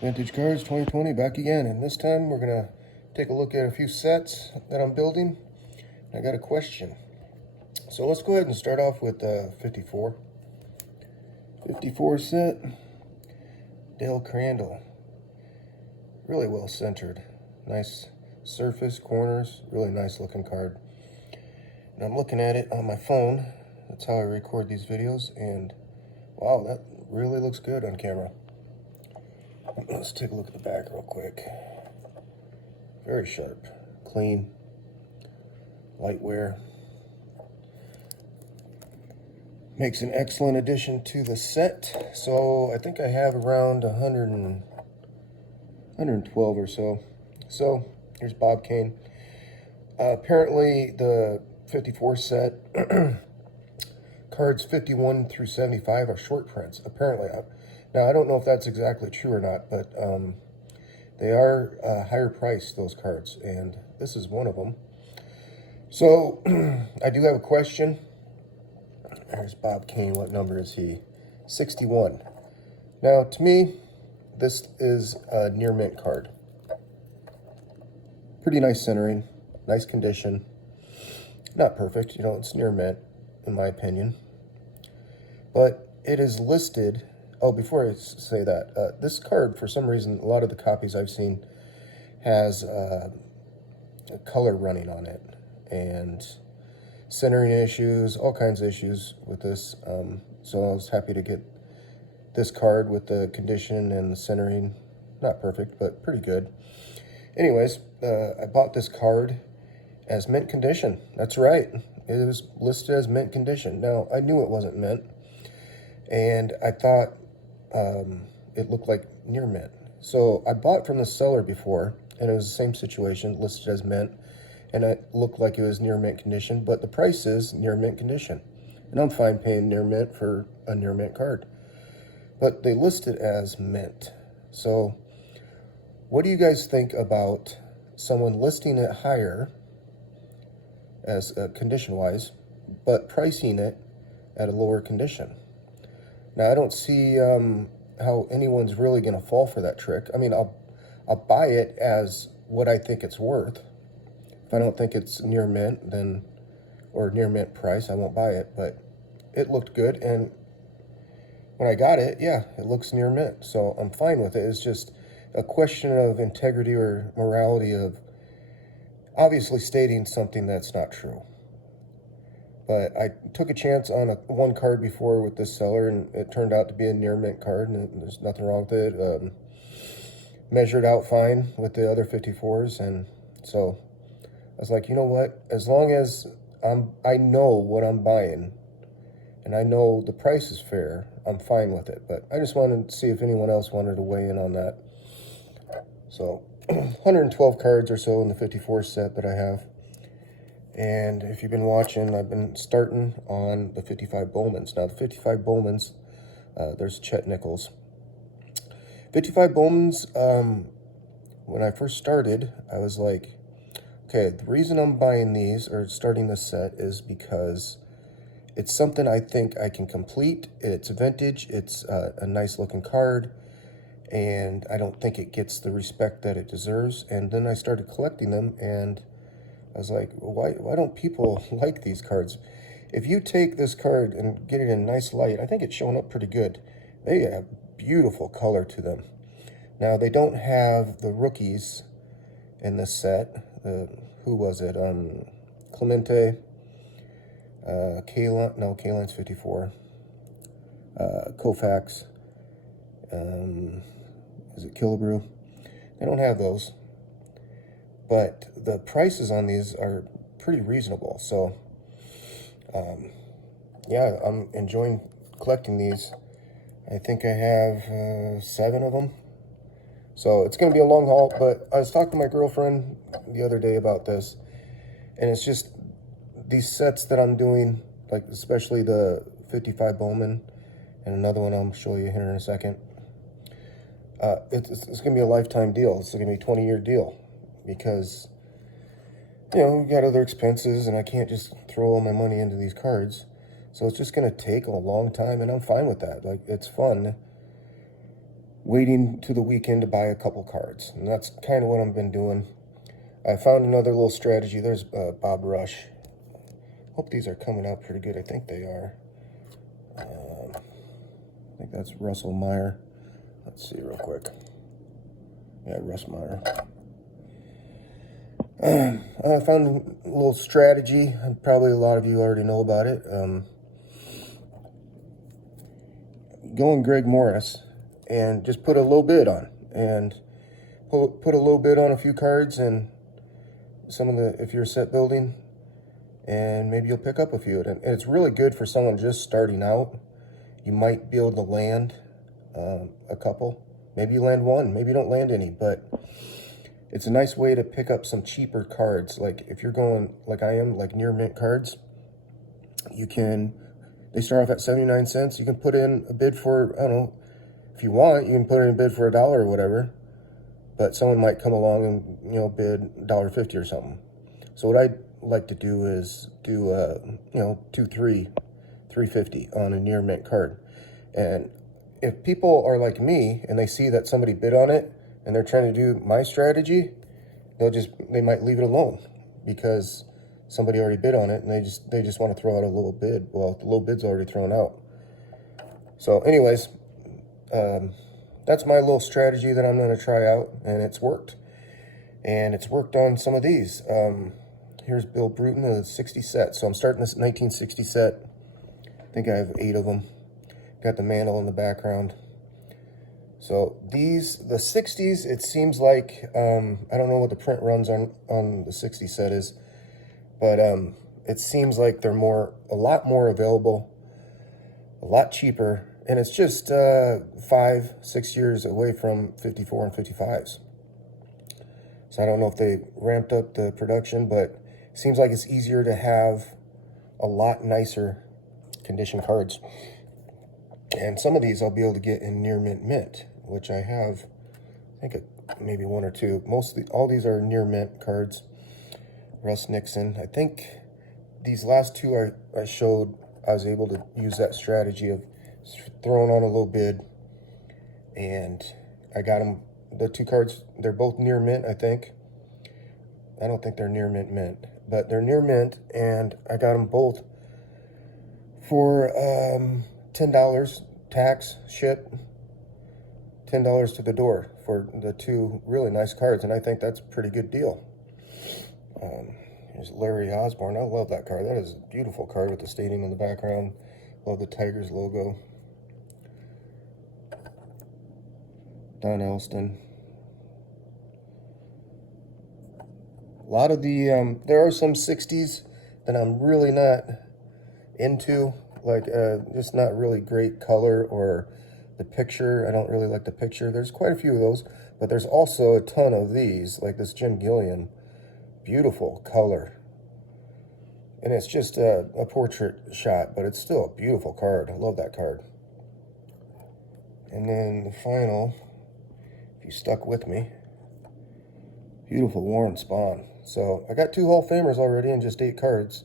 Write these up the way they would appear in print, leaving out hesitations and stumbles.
Vintage Cars 2020 back again, and this time we're gonna take a look at a few sets that I'm building. I got a question. So let's go ahead and start off with 54 set. Dale Crandall. Really well centered. Nice surface, corners, really nice looking card. And I'm looking at it on my phone. That's how I record these videos, and wow, that really looks good on camera. Let's take a look at the back real quick. Very sharp, clean, light wear. Makes an excellent addition to the set. So I think I have around 112 or so. So here's Bob Kane. Apparently the 54 set, cards 51 through 75 are short prints. Apparently. Now, I don't know if that's exactly true or not, but they are higher priced, those cards, and this is one of them. So, I do have a question. There's Bob Kane. What number is he? 61. Now, to me, this is a near mint card. Pretty nice centering, nice condition. Not perfect, you know, it's near mint, in my opinion. But it is listed... Oh, before I say that, this card, for some reason, a lot of the copies I've seen has a color running on it, and centering issues, all kinds of issues with this. So I was happy to get this card with the condition and the centering. Not perfect, but pretty good. Anyways, I bought this card as mint condition. That's right. It was listed as mint condition. Now, I knew it wasn't mint, and I thought it looked like near mint. So I bought from the seller before, and it was the same situation, listed as mint, and it looked like it was near mint condition, but the price is near mint condition. And I'm fine paying near mint for a near mint card. But they list it as mint. So what do you guys think about someone listing it higher as condition-wise, but pricing it at a lower condition? Now, I don't see how anyone's really going to fall for that trick. I mean, I'll buy it as what I think it's worth. If I don't think it's near mint, then, or near mint price, I won't buy it. But it looked good, and when I got it, yeah, it looks near mint. So I'm fine with it. It's just a question of integrity or morality of obviously stating something that's not true. But I took a chance on one card before with this seller, and it turned out to be a near mint card, and there's nothing wrong with it. Measured out fine with the other 54s, and so I was like, you know what? As long as I know what I'm buying, and I know the price is fair, I'm fine with it. But I just wanted to see if anyone else wanted to weigh in on that. So 112 cards or so in the 54 set that I have. And if you've been watching, I've been starting on the 55 Bowmans. Now, the 55 Bowmans, there's Chet Nichols. 55 Bowmans, when I first started, I was like, okay, the reason I'm buying these or starting this set is because it's something I think I can complete. It's vintage. It's a nice looking card. And I don't think it gets the respect that it deserves. And then I started collecting them, and I was like, why don't people like these cards? If you take this card and get it in nice light, I think it's showing up pretty good. They have beautiful color to them. Now, they don't have the rookies in this set. Who was it? Clemente, Kalin, no, Kalin's 54. Koufax, is it Killebrew? They don't have those. But the prices on these are pretty reasonable. So, yeah, I'm enjoying collecting these. I think I have 7 of them. So it's going to be a long haul, but I was talking to my girlfriend the other day about this. And it's just these sets that I'm doing, like especially the 55 Bowman and another one I'll show you here in a second. It's going to be a lifetime deal. It's going to be a 20-year deal. Because, you know, we got other expenses, and I can't just throw all my money into these cards. So it's just going to take a long time, and I'm fine with that. Like, it's fun. waiting to the weekend to buy a couple cards. And that's kind of what I've been doing. I found another little strategy. There's Bob Rush. Hope these are coming out pretty good. I think they are. I think that's Russell Meyer. Let's see real quick. Yeah, Russ Meyer. I found a little strategy. Probably a lot of you already know about it. Going Greg Morris and just put a low bid on. And put a low bid on a few cards and some of the, if you're set building, and maybe you'll pick up a few. And it's really good for someone just starting out. You might be able to land a couple. Maybe you land one, maybe you don't land any, but it's a nice way to pick up some cheaper cards. Like if you're going, like I am, like near mint cards, you can, they start off at 79 cents. You can put in a bid for, I don't know, if you want, you can put in a bid for $1 or whatever, but someone might come along and, you know, bid $1.50 or something. So what I like to do is do, you know, 350 on a near mint card. And if people are like me and they see that somebody bid on it and they're trying to do my strategy, they might leave it alone because somebody already bid on it and they just want to throw out a little bid. Well, the low bid's already thrown out. So anyways, that's my little strategy that I'm going to try out, and it's worked. And it's worked on some of these. Here's Bill Bruton, a 60 set. So I'm starting this 1960 set. I think I have 8 of them. Got the mantle in the background. So these, the 60s, it seems like, I don't know what the print runs on the 60 set is, but it seems like they're a lot more available, a lot cheaper, and it's just 5-6 years away from 54 and 55s. So I don't know if they ramped up the production, but it seems like it's easier to have a lot nicer condition cards. And some of these I'll be able to get in near mint, which I have, I think maybe 1 or 2. All these are near mint cards. Russ Nixon. I think these last 2 I showed, I was able to use that strategy of throwing on a low bid, and I got them. The 2 cards, they're both near mint, I think. I don't think they're near mint, but they're near mint, and I got them both for $10 tax, ship, $10 to the door for the 2 really nice cards, and I think that's a pretty good deal. Here's Larry Osborne. I love that card. That is a beautiful card with the stadium in the background. Love the Tigers logo. Don Elston. A lot of the, there are some 60s that I'm really not into, like just not really great color or the picture. I don't really like the picture. There's quite a few of those, but there's also a ton of these, like this Jim Gillian. Beautiful color. And it's just a portrait shot, but it's still a beautiful card. I love that card. And then the final, if you stuck with me, beautiful Warren Spahn. So I got 2 Hall of Famers already and just 8 cards.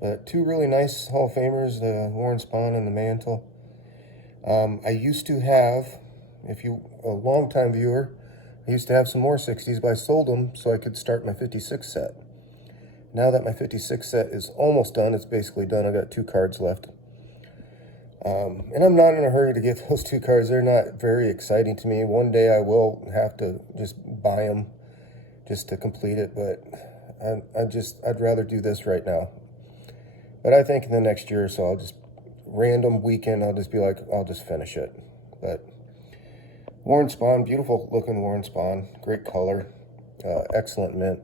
But 2 really nice Hall of Famers, the Warren Spahn and the mantle. I used to have, if you a long-time viewer, I used to have some more 60s, but I sold them so I could start my 56 set. Now that my 56 set is almost done, it's basically done. I got 2 cards left. And I'm not in a hurry to get those 2 cards. They're not very exciting to me. One day I will have to just buy them just to complete it, but I'd rather do this right now. But I think in the next year or so, I'll just, random weekend, I'll just be like, I'll just finish it. But Warren Spahn, beautiful looking Warren Spahn, great color, excellent mint.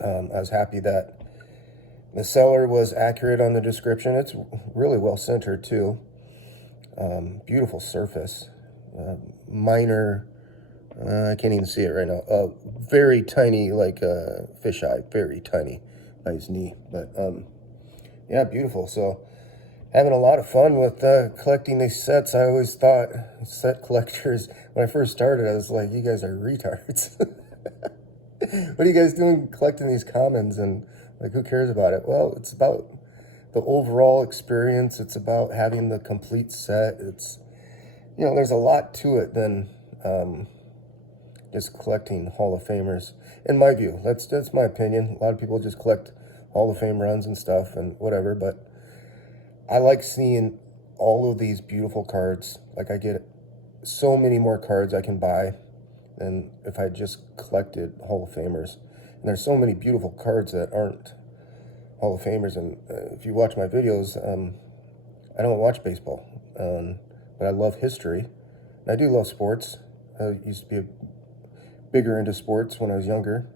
I was happy that the seller was accurate on the description. It's really well centered too. Beautiful surface, minor, I can't even see it right now. Very tiny, like fisheye, very tiny by his knee. But yeah, beautiful. So having a lot of fun with collecting these sets. I always thought set collectors, when I first started, I was like, you guys are retards. What are you guys doing collecting these commons, and like, who cares about it? Well, it's about the overall experience. It's about having the complete set. It's you know, there's a lot to it than just collecting Hall of Famers. In my view, that's my opinion. A lot of people just collect Hall of Fame runs and stuff and whatever, but I like seeing all of these beautiful cards. Like, I get so many more cards I can buy than if I just collected Hall of Famers. And there's so many beautiful cards that aren't Hall of Famers. And if you watch my videos, I don't watch baseball, but I love history. And I do love sports. I used to be bigger into sports when I was younger.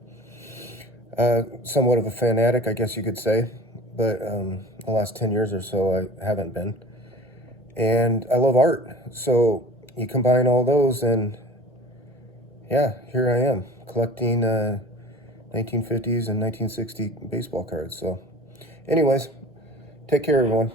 Somewhat of a fanatic, I guess you could say. But the last 10 years or so, I haven't been. And I love art. So you combine all those, and yeah, here I am collecting 1950s and 1960 baseball cards. So anyways, take care, everyone.